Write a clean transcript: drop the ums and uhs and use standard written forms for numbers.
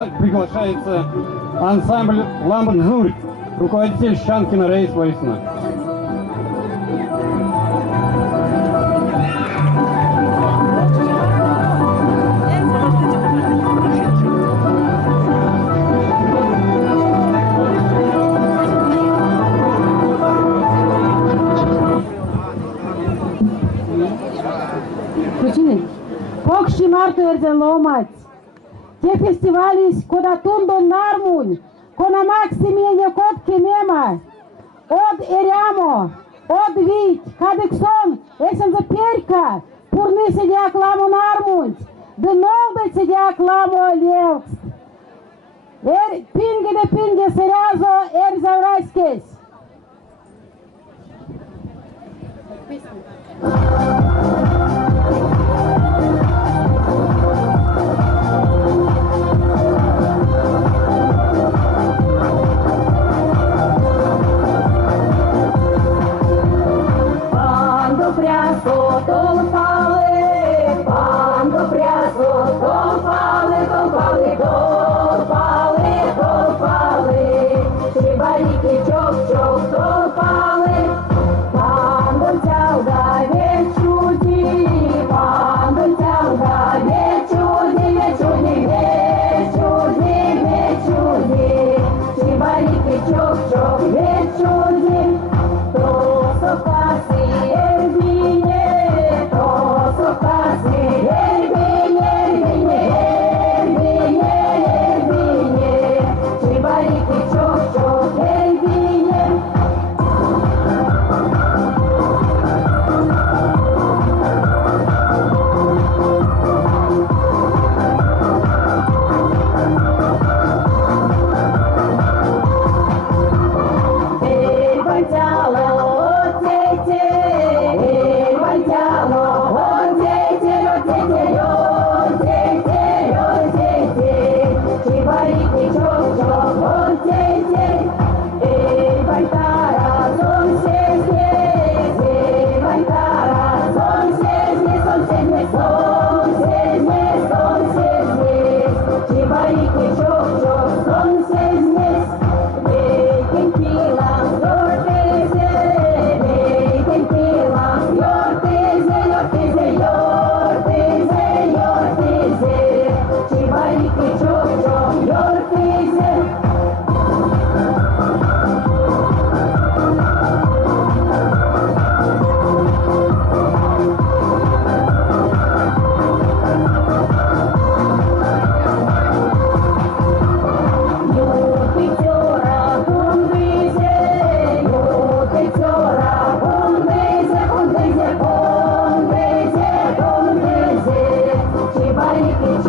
Приглашается ансамбль «Ламбрджурь», руководитель Щанкина Раиса Борисовна. Покши Марту ерден ломать. Те фестивали кода тундон нармунь, кона максимене код кемема, од эрямо, од вить, кадексон, эсен за перка, пурны сидяк ламо нармунь, де новде сидяк ламо левкст. Пинге де пинге серязо заврайскес. Bye.